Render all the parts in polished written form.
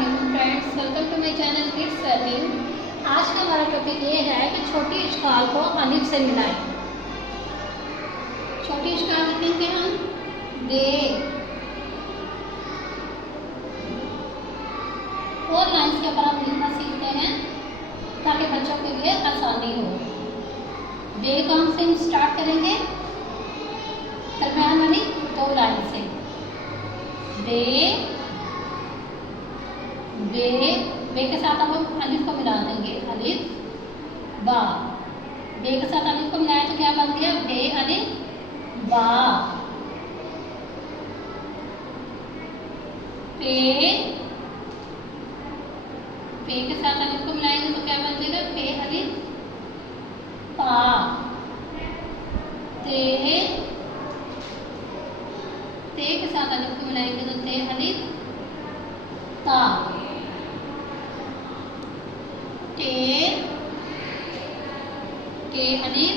Morning friends, welcome to my channel kids learning. आज का हमारा टॉपिक ये है कि छोटी इश्काल को अलिफ से मिलाएं। छोटी इश्काल लिखेंगे हम बे। और लाइन्स के ऊपर हम लिखना सीखते हैं ताकि बच्चों के लिए आसानी हो। बे को हम स्टार्ट करेंगे दरम्यान वाली दो लाइन से। बे बे बे के साथ हम अलिफ को मिला देंगे, अलिफ बा। बे के साथ अलिफ को मिलाया तो क्या बन गया? बे अलिफ बा। पे पे के साथ अलिफ को मिलाएंगे तो क्या बन जाएगा? पे अलिफ पा। ते के साथ अलिफ को मिलाएंगे तो ते अलिफ ता। टे अलिफ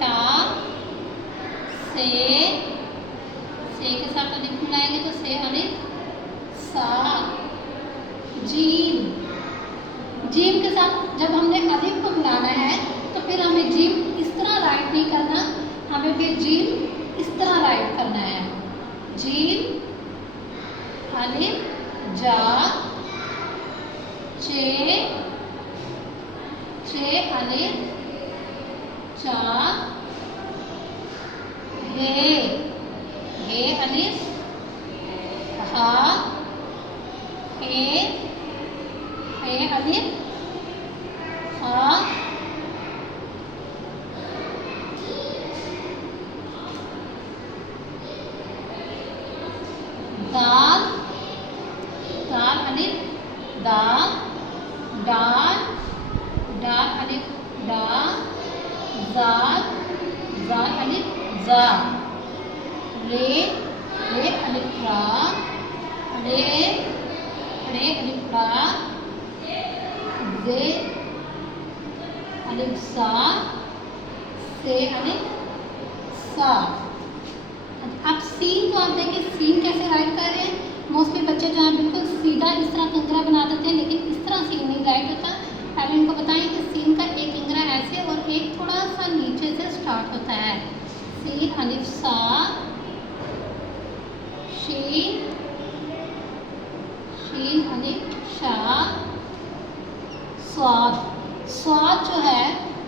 टा। से के साथ अलिफ मिलाएंगे तो से अलिफ सा। जीम जीम के साथ जब हमने अलिफ को मिलाना है तो फिर हमें जीम इस तरह राइट नहीं करना, हमें फिर जीम इस तरह राइट करना है। जीम अलिफ जा। चे अलिफ चा। हे अलिफ हा। हे अलिफ हा। दाल अलिफ दा। डाल अलिफ डा। जाल अलिफ जा। रे अलिफ रा। रे अलिफ रा। जे अलिफ सा। से अलिफ सा। अब सीन को आप देखिए, सीन कैसे राइट कर रहे हैं। मोस्टली बच्चे जो हैं बिल्कुल सीधा इस तरह कंकरा बना देते हैं, लेकिन इस तरह सीन नहीं राइट होता। पहले इनको बताएं कि सीन का एक इंगरा ऐसे और एक थोड़ा सा नीचे से स्टार्ट होता है। सीन अलिफ सा। शीन अलिफ शा। स्वाद जो है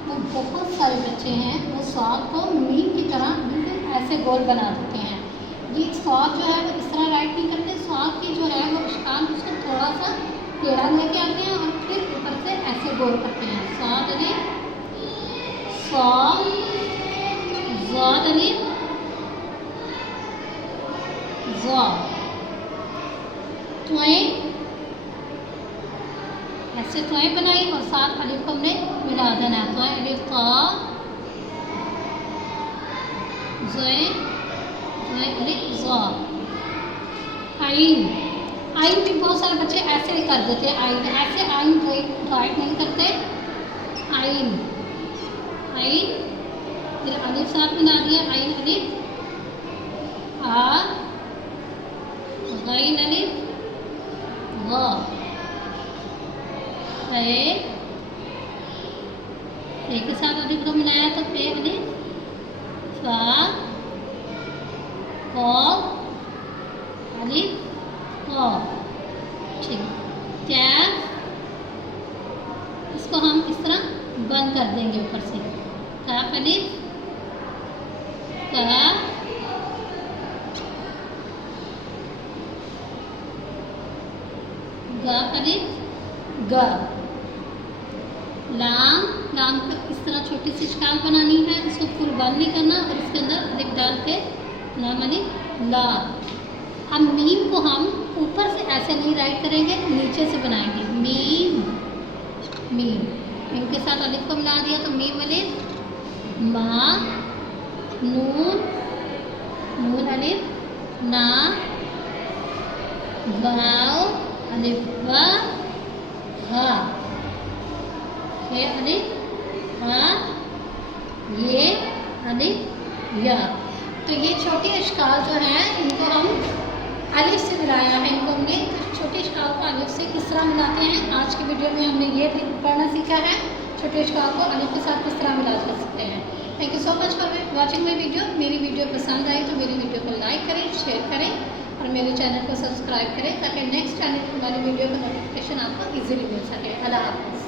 वो बहुत सारे बच्चे हैं वो स्वाद को मीम की तरह बिल्कुल ऐसे गोल बना देते हैं। ये स्वाद जो है वो इस तरह राइट नहीं करते। स्वाद की जो है वो इश्काल उसको थोड़ा सा टेढ़ा लेके आते हैं और फिर ऊपर से ऐसे गोल करते हैं। स्वाद अलिफ ज़ाद अलिफ ज़ा। ऐसे त्वय बनाई और साथ अलिफ को हमने मिला देना है। त्वय अलिफ ता। अलिफ ज़ा। आइन भी बहुत सारे बच्चे ऐसे कर देते हैं। आइन ऐसे आइन राइट नहीं करते। आइन फिर अलिफ साथ मिला दिया। आइन अलिफ आ। गैन अलिफ ग। पे के साथ अलिफ को मिलाया तो पे अलिफ फा। अलिफ क। ठीक, क्या इसको हम इस तरह बंद कर देंगे ऊपर से। काफ अलिफ का। गाफ अलिफ ग। लाम को इस तरह छोटी सी इश्काल बनानी है, इसको फुल बंद नहीं करना और इसके अंदर अलिफ डाल के लाम अलिफ ला। अब मीम को हम ऊपर से ऐसे नहीं राइट करेंगे, नीचे से बनाएंगे। मीम के साथ अलिफ को मिला दिया तो मीम अलिफ मा। नून अलिफ ना। वाव अलिफ वा। हा। हे अलिफ हा। ये अलिफ या। तो ये छोटी इश्काल जो है इनको हम अलिफ से मिलाया है, इनको हमने छोटी इश्काल तरह मिलाते हैं। आज की वीडियो में हमने ये पढ़ना सीखा है छोटे श को अलिफ के साथ किस तरह मिला कर सकते हैं। Thank you so much for watching my video. मेरी वीडियो पसंद आई तो मेरी वीडियो को लाइक करें, शेयर करें और मेरे चैनल को सब्सक्राइब करें ताकि नेक्स्ट चैनल वाली वीडियो का नोटिफिकेशन आपको ईजिली मिल सके। अल्लाह हाफ़िज़।